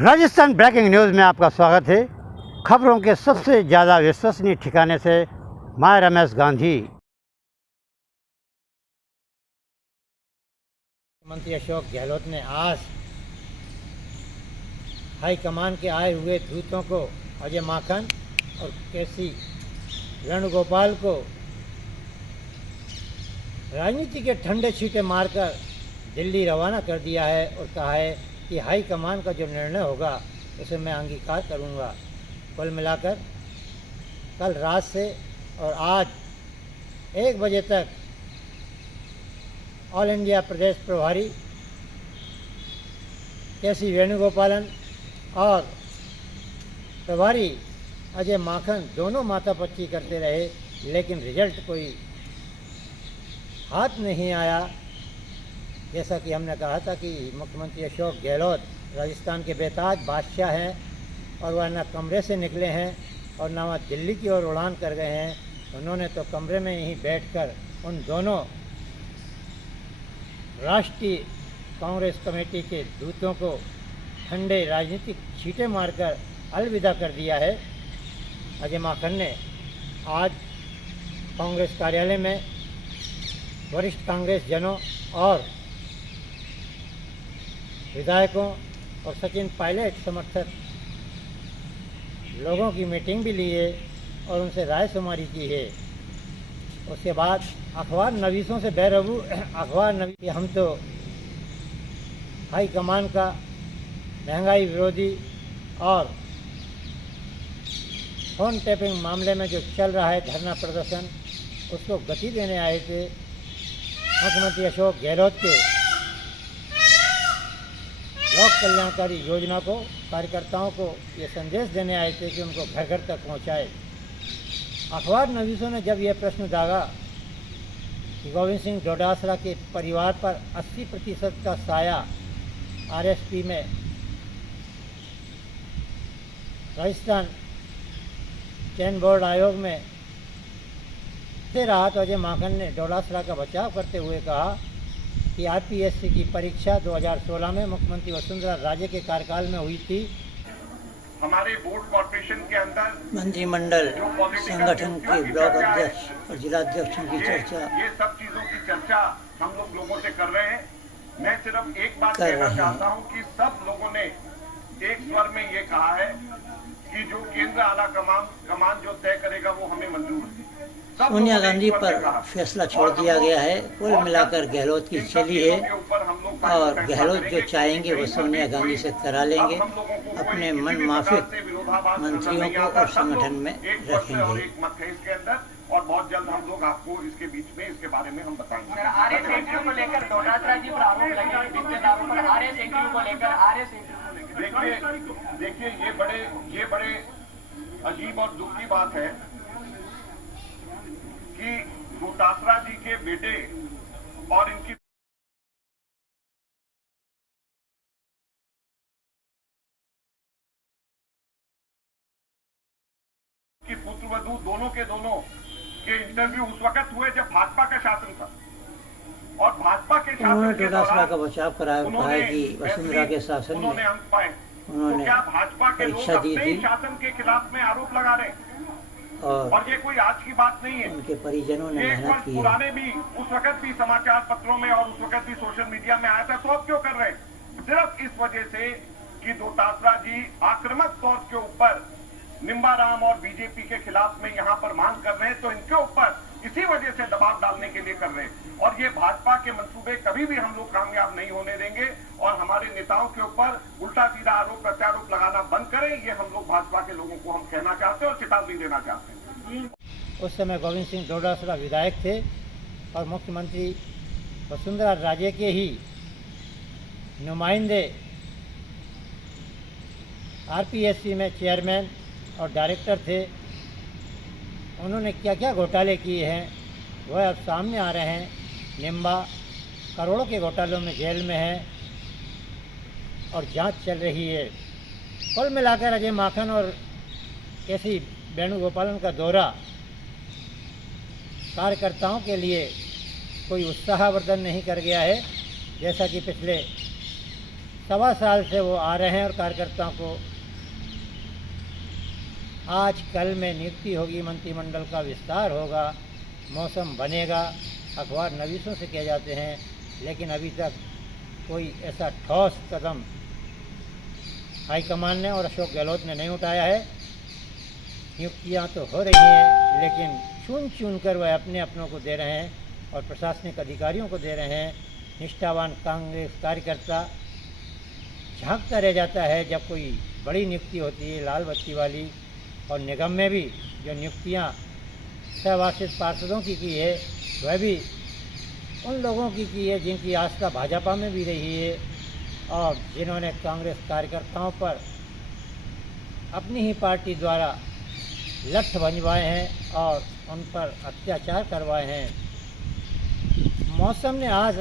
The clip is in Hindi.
राजस्थान ब्रेकिंग न्यूज़ में आपका स्वागत है। खबरों के सबसे ज़्यादा विश्वसनीय ठिकाने से मैं रमेश गांधी। मंत्री अशोक गहलोत ने आज हाईकमान के आए हुए दूतों को अजय माकन और केसी वेणुगोपाल को राजनीति के ठंडे छींटे मारकर दिल्ली रवाना कर दिया है और कहा है कि हाईकमान का जो निर्णय होगा उसे मैं अंगीकार करूंगा। कुल मिलाकर कल रात से और आज 1 बजे तक ऑल इंडिया प्रदेश प्रभारी केसी वेणुगोपालन और प्रभारी अजय माकन दोनों माथापच्ची करते रहे, लेकिन रिजल्ट कोई हाथ नहीं आया। जैसा कि हमने कहा था कि मुख्यमंत्री अशोक गहलोत राजस्थान के बेताज बादशाह हैं और वह न कमरे से निकले हैं और न वह दिल्ली की ओर उड़ान कर गए हैं। उन्होंने तो कमरे में ही बैठकर उन दोनों राष्ट्रीय कांग्रेस कमेटी के दूतों को ठंडे राजनीतिक छींटे मारकर अलविदा कर दिया है। अजय माकन ने आज कांग्रेस कार्यालय में वरिष्ठ कांग्रेस जनों और विधायकों और सचिन पायलट समर्थक लोगों की मीटिंग भी ली है और उनसे राय शुमारी की है। उसके बाद अखबार नवीसों से बेरबू अखबार नवीस हम तो हाई कमान का महंगाई विरोधी और फोन टैपिंग मामले में जो चल रहा है धरना प्रदर्शन, उसको गति देने आए थे। मुख्यमंत्री अशोक गहलोत के लोक कल्याणकारी योजना को कार्यकर्ताओं को ये संदेश देने आए थे कि उनको घर घर तक पहुंचाए। अखबार नवीसों ने जब यह प्रश्न दागा कि गोविंद सिंह डोटासरा के परिवार पर 80% का साया आरएसपी में राजस्थान चयन बोर्ड आयोग में से रहा, तो अजय माकन ने डोटासरा का बचाव करते हुए कहा कि आरपीएससी की परीक्षा 2016 में मुख्यमंत्री वसुंधरा राजे के कार्यकाल में हुई थी। हमारे बोर्ड कॉर्पोरेशन के अंदर मंत्रिमंडल संगठन के ब्लॉक अध्यक्ष और जिलाध्यक्षों की चर्चा, ये सब चीजों की चर्चा हम लोगों से कर रहे हैं। मैं सिर्फ एक बात कहना चाहता हूं कि सब लोगों ने एक स्वर में ये कहा है कि जो केंद्र आला कमान जो तय करेगा वो हमें मंजूर है। सोनिया गांधी पर फैसला छोड़ दिया गया है। कुल मिलाकर गहलोत की चली है और गहलोत जो चाहेंगे वो सोनिया गांधी से करा लेंगे। अपने मन माफिक मंत्रियों को और संगठन में रखेंगे। और बहुत जल्द हम लोग आपको इसके बीच में इसके बारे में हम बताएंगे। आरएस इंटरव्यू को लेकर डोटासरा जी पर आरोप लगे रिश्तेदारों पर आरएस इंटरव्यू को लेकर देखिए ये बड़े अजीब और दुख की बात है कि डोटासरा जी के बेटे और इनकी पुत्रवधू दोनों के इंटरव्यू उस वक्त हुए जब भाजपा का शासन था और भाजपा के शासन के डोटासरा का बचाव कराया कि वसुंधरा के शासन में उन्होंने अंक पाए। तो क्या भाजपा के लोग अपने ही शासन के खिलाफ में आरोप लगा रहे हैं? और ये कोई आज की बात नहीं है। उनके परिजनों ने मेहनत की है। पुराने भी उस वक्त भी समाचार पत्रों में और उस वक्त भी सोशल मीडिया में आया था, तो अब क्यों कर रहे हैं? सिर्फ इस वजह से कि डोटासरा जी आक्रामक तौर के ऊपर निम्बाराम और बीजेपी के खिलाफ में यहाँ पर मांग कर रहे हैं, तो इनके ऊपर इसी वजह से दबाव डालने के लिए कर रहे हैं। और ये भाजपा के मंसूबे कभी भी हम लोग कामयाब नहीं होने देंगे और हमारे नेताओं के ऊपर उल्टा सीधा आरोप प्रत्यारोप लगाना बंद करें। ये हम लोग भाजपा के लोगों को हम कहना चाहते हैं और चेतावनी देना चाहते हैं। उस समय गोविंद सिंह डोटासरा विधायक थे और मुख्यमंत्री वसुंधरा राजे के ही नुमाइंदे आरपीएससी में चेयरमैन और डायरेक्टर थे। उन्होंने क्या क्या घोटाले किए हैं वह अब सामने आ रहे हैं। निम्बा करोड़ों के घोटालों में जेल में है और जांच चल रही है। कुल मिलाकर अजय माकन और केसी वेणुगोपालन का दौरा कार्यकर्ताओं के लिए कोई उत्साहवर्धन नहीं कर गया है। जैसा कि पिछले सवा साल से वो आ रहे हैं और कार्यकर्ताओं को आज कल में नियुक्ति होगी, मंत्रिमंडल का विस्तार होगा, मौसम बनेगा, अखबार नवीसों से किए जाते हैं, लेकिन अभी तक कोई ऐसा ठोस कदम हाईकमान ने और अशोक गहलोत ने नहीं उठाया है। नियुक्तियाँ तो हो रही हैं, लेकिन चुन चुन कर वह अपने अपनों को दे रहे हैं और प्रशासनिक अधिकारियों को दे रहे हैं। निष्ठावान कांग्रेस कार्यकर्ता झांकता रह जाता है जब कोई बड़ी नियुक्ति होती है लाल बत्ती वाली, और निगम में भी जो नियुक्तियाँ सहवासित पार्षदों की है वह भी उन लोगों की है जिनकी आस्था भाजपा में भी रही है और जिन्होंने कांग्रेस कार्यकर्ताओं पर अपनी ही पार्टी द्वारा लठ भंजवाए हैं और उन पर अत्याचार करवाए हैं। मौसम ने आज